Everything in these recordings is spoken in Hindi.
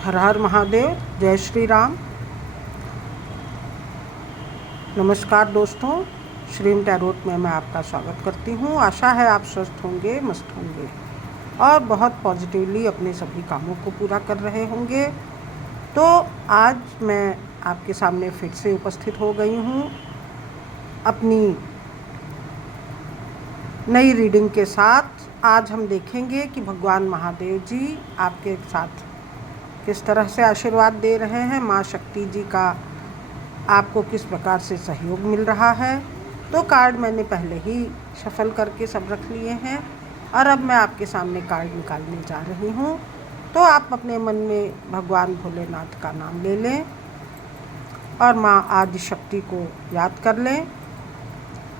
हर हर महादेव, जय श्री राम। नमस्कार दोस्तों, श्रीम टैरोट में मैं आपका स्वागत करती हूँ। आशा है आप स्वस्थ होंगे, मस्त होंगे और बहुत पॉजिटिवली अपने सभी कामों को पूरा कर रहे होंगे। तो आज मैं आपके सामने फिर से उपस्थित हो गई हूँ अपनी नई रीडिंग के साथ। आज हम देखेंगे कि भगवान महादेव जी आपके साथ किस तरह से आशीर्वाद दे रहे हैं, माँ शक्ति जी का आपको किस प्रकार से सहयोग मिल रहा है। तो कार्ड मैंने पहले ही शफल करके सब रख लिए हैं और अब मैं आपके सामने कार्ड निकालने जा रही हूँ। तो आप अपने मन में भगवान भोलेनाथ का नाम ले लें और माँ आदि शक्ति को याद कर लें।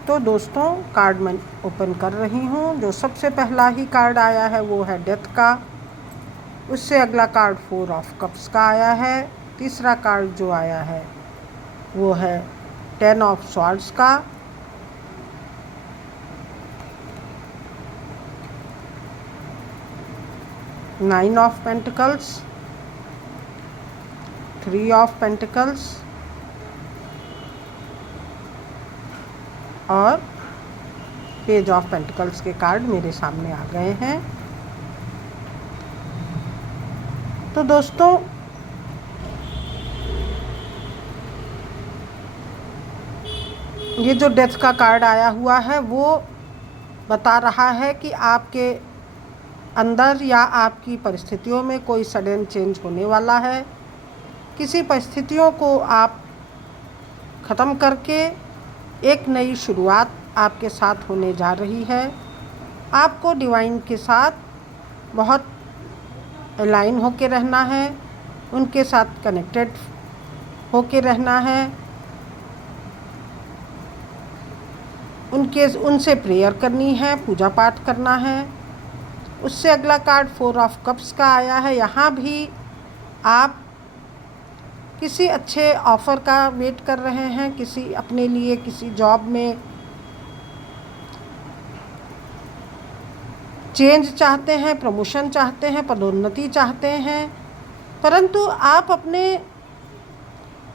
तो दोस्तों, कार्ड मैं ओपन कर रही हूँ। जो सबसे पहला ही कार्ड आया है वो है डेथ का। उससे अगला कार्ड 4 ऑफ कप्स का आया है। तीसरा कार्ड जो आया है वो है 10 ऑफ स्वॉर्ड्स का। Nine of pentacles, 3 of pentacles और पेज ऑफ पेंटिकल्स के कार्ड मेरे सामने आ गए हैं। तो दोस्तों, ये जो डेथ का कार्ड आया हुआ है वो बता रहा है कि आपके अंदर या आपकी परिस्थितियों में कोई सडन चेंज होने वाला है। किसी परिस्थितियों को आप ख़त्म करके एक नई शुरुआत आपके साथ होने जा रही है। आपको डिवाइन के साथ बहुत अलाइन होके रहना है, उनके साथ कनेक्टेड होके रहना है, उनसे प्रेयर करनी है, पूजा पाठ करना है। उससे अगला कार्ड 4 ऑफ कप्स का आया है। यहाँ भी आप किसी अच्छे ऑफ़र का वेट कर रहे हैं, किसी अपने लिए किसी जॉब में चेंज चाहते हैं, प्रमोशन चाहते हैं, पदोन्नति चाहते हैं, परंतु आप अपने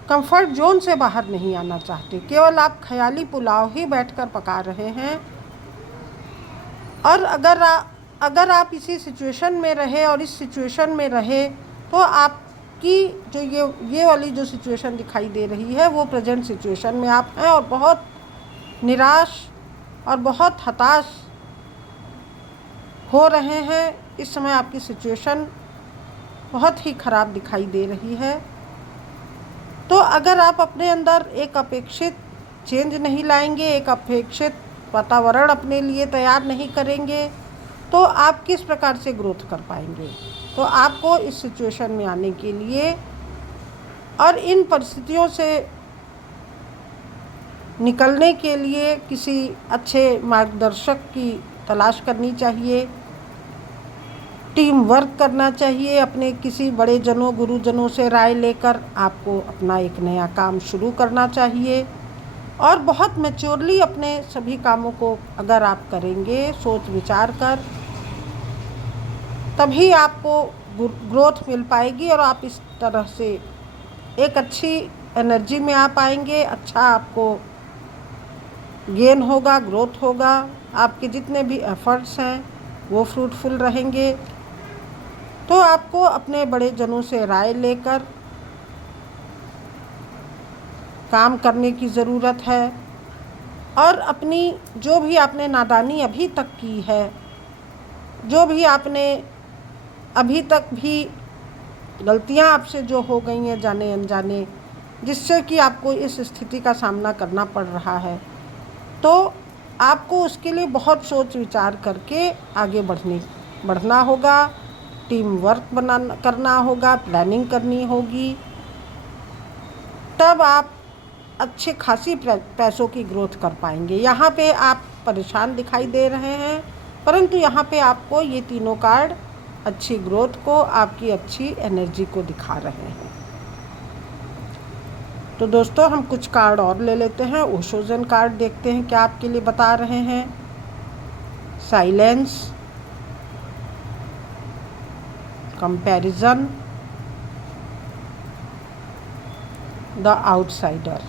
कंफर्ट जोन से बाहर नहीं आना चाहते। केवल आप ख्याली पुलाव ही बैठकर पका रहे हैं। और अगर आप इसी सिचुएशन में रहे और इस सिचुएशन में रहे तो आपकी जो ये वाली जो सिचुएशन दिखाई दे रही है वो प्रेजेंट सिचुएशन में आप हैं और बहुत निराश और बहुत हताश हो रहे हैं। इस समय आपकी सिचुएशन बहुत ही ख़राब दिखाई दे रही है। तो अगर आप अपने अंदर एक अपेक्षित चेंज नहीं लाएंगे, एक अपेक्षित वातावरण अपने लिए तैयार नहीं करेंगे, तो आप किस प्रकार से ग्रोथ कर पाएंगे। तो आपको इस सिचुएशन में आने के लिए और इन परिस्थितियों से निकलने के लिए किसी अच्छे मार्गदर्शक की तलाश करनी चाहिए, टीम वर्क करना चाहिए। अपने किसी बड़े जनों, गुरुजनों से राय लेकर आपको अपना एक नया काम शुरू करना चाहिए और बहुत मैच्योरली अपने सभी कामों को अगर आप करेंगे सोच विचार कर, तभी आपको ग्रोथ मिल पाएगी और आप इस तरह से एक अच्छी एनर्जी में आ पाएंगे। अच्छा आपको गेन होगा, ग्रोथ होगा। आपके जितने भी एफर्ट्स हैं वो फ्रूटफुल रहेंगे। तो आपको अपने बड़े जनों से राय लेकर काम करने की ज़रूरत है और अपनी जो भी आपने नादानी अभी तक की है, जो भी आपने अभी तक भी गलतियां आपसे जो हो गई हैं जाने अनजाने, जिससे कि आपको इस स्थिति का सामना करना पड़ रहा है, तो आपको उसके लिए बहुत सोच विचार करके आगे बढ़ना होगा। टीम वर्क करना होगा, प्लानिंग करनी होगी, तब आप अच्छे खासी पैसों की ग्रोथ कर पाएंगे। यहाँ पे आप परेशान दिखाई दे रहे हैं, परंतु यहाँ पे आपको ये तीनों कार्ड अच्छी ग्रोथ को, आपकी अच्छी एनर्जी को दिखा रहे हैं। तो दोस्तों, हम कुछ कार्ड और ले लेते हैं। ओशोजन कार्ड देखते हैं क्या आपके लिए बता रहे हैं। Silence, comparison, the outsider.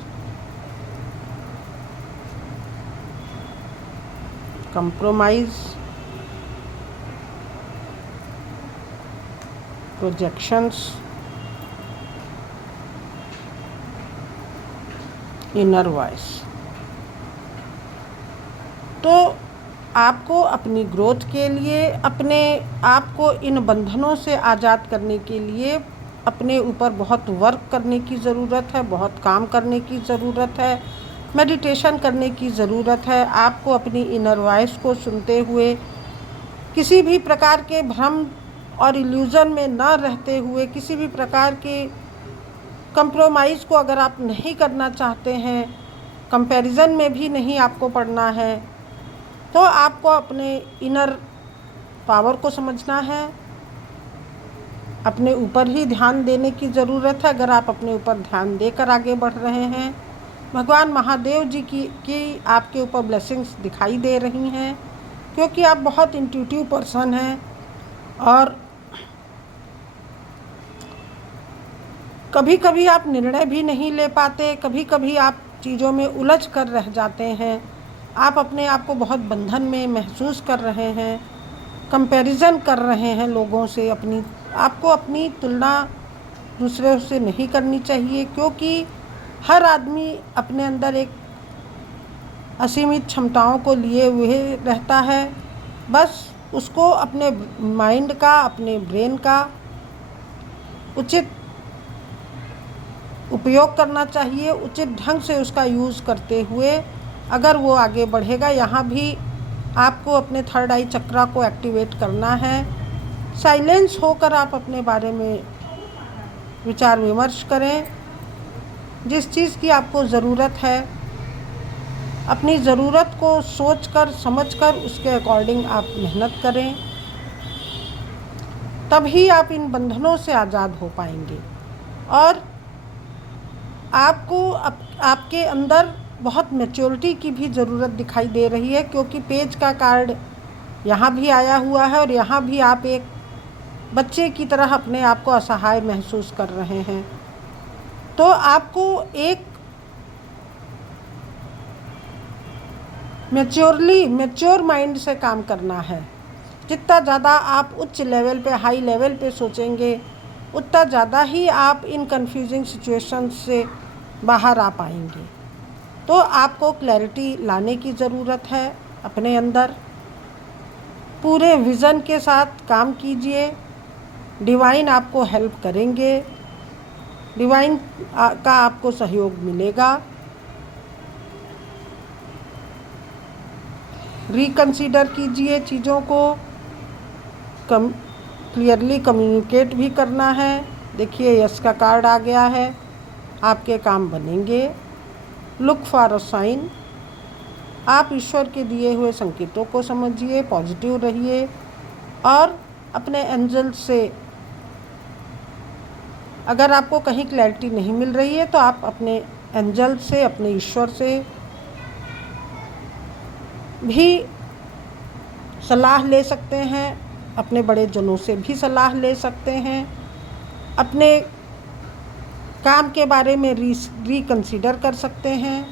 Compromise, projections, inner voice. तो आपको अपनी ग्रोथ के लिए, अपने आप को इन बंधनों से आज़ाद करने के लिए अपने ऊपर बहुत वर्क करने की ज़रूरत है, बहुत काम करने की ज़रूरत है, मेडिटेशन करने की ज़रूरत है। आपको अपनी इनर वॉइस को सुनते हुए किसी भी प्रकार के भ्रम और इल्यूज़न में न रहते हुए, किसी भी प्रकार के कंप्रोमाइज़ को अगर आप नहीं करना चाहते हैं, कंपैरिजन में भी नहीं आपको पड़ना है, तो आपको अपने इनर पावर को समझना है, अपने ऊपर ही ध्यान देने की ज़रूरत है। अगर आप अपने ऊपर ध्यान देकर आगे बढ़ रहे हैं, भगवान महादेव जी की आपके ऊपर ब्लेसिंग्स दिखाई दे रही हैं, क्योंकि आप बहुत इंट्यूटिव पर्सन हैं और कभी कभी आप निर्णय भी नहीं ले पाते, कभी कभी आप चीज़ों में उलझ कर रह जाते हैं। आप अपने आप को बहुत बंधन में महसूस कर रहे हैं, कंपैरिजन कर रहे हैं लोगों से। आपको अपनी तुलना दूसरों से नहीं करनी चाहिए, क्योंकि हर आदमी अपने अंदर एक असीमित क्षमताओं को लिए हुए रहता है। बस उसको अपने माइंड का, अपने ब्रेन का उचित उपयोग करना चाहिए। उचित ढंग से उसका यूज़ करते हुए अगर वो आगे बढ़ेगा। यहाँ भी आपको अपने थर्ड आई चक्रा को एक्टिवेट करना है। साइलेंस होकर आप अपने बारे में विचार विमर्श करें। जिस चीज़ की आपको ज़रूरत है, अपनी ज़रूरत को सोचकर समझकर उसके अकॉर्डिंग आप मेहनत करें, तभी आप इन बंधनों से आज़ाद हो पाएंगे। और आपको आपके अंदर बहुत मैच्योरिटी की भी ज़रूरत दिखाई दे रही है, क्योंकि पेज का कार्ड यहाँ भी आया हुआ है और यहाँ भी आप एक बच्चे की तरह अपने आप को असहाय महसूस कर रहे हैं। तो आपको एक मैच्योर माइंड से काम करना है। जितना ज़्यादा आप उच्च लेवल पे, हाई लेवल पे सोचेंगे, उतना ज़्यादा ही आप इन कंफ्यूजिंग सिचुएशंस से बाहर आ पाएंगे। तो आपको क्लैरिटी लाने की ज़रूरत है अपने अंदर। पूरे विज़न के साथ काम कीजिए। डिवाइन आपको हेल्प करेंगे, डिवाइन का आपको सहयोग मिलेगा। रिकंसीडर कीजिए चीज़ों को, क्लियरली कम्युनिकेट भी करना है। देखिए यस का कार्ड आ गया है, आपके काम बनेंगे। Look for a sign. आप ईश्वर के दिए हुए संकेतों को समझिए, पॉजिटिव रहिए और अपने एंजल से, अगर आपको कहीं क्लैरिटी नहीं मिल रही है तो आप अपने एंजल से, अपने ईश्वर से भी सलाह ले सकते हैं, अपने बड़े जनों से भी सलाह ले सकते हैं। अपने काम के बारे में रिकंसीडर कर सकते हैं।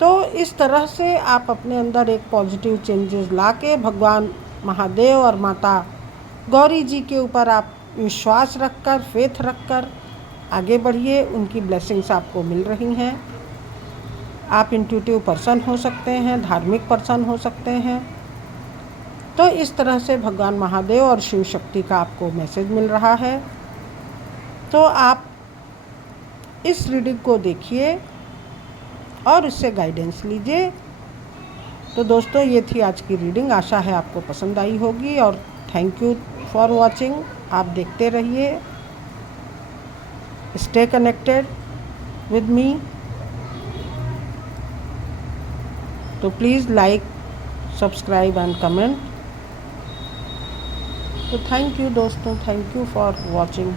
तो इस तरह से आप अपने अंदर एक पॉजिटिव चेंजेस लाके भगवान महादेव और माता गौरी जी के ऊपर आप विश्वास रखकर, फेथ रखकर आगे बढ़िए। उनकी ब्लेसिंग्स आपको मिल रही हैं। आप इंट्यूटिव पर्सन हो सकते हैं, धार्मिक पर्सन हो सकते हैं। तो इस तरह से भगवान महादेव और शिव शक्ति का आपको मैसेज मिल रहा है। तो आप इस रीडिंग को देखिए और इससे गाइडेंस लीजिए। तो दोस्तों, ये थी आज की रीडिंग। आशा है आपको पसंद आई होगी और थैंक यू फॉर वॉचिंग। आप देखते रहिए, स्टे कनेक्टेड विद मी। तो please like, subscribe and comment. तो थैंक यू दोस्तों, थैंक यू फॉर वॉचिंग।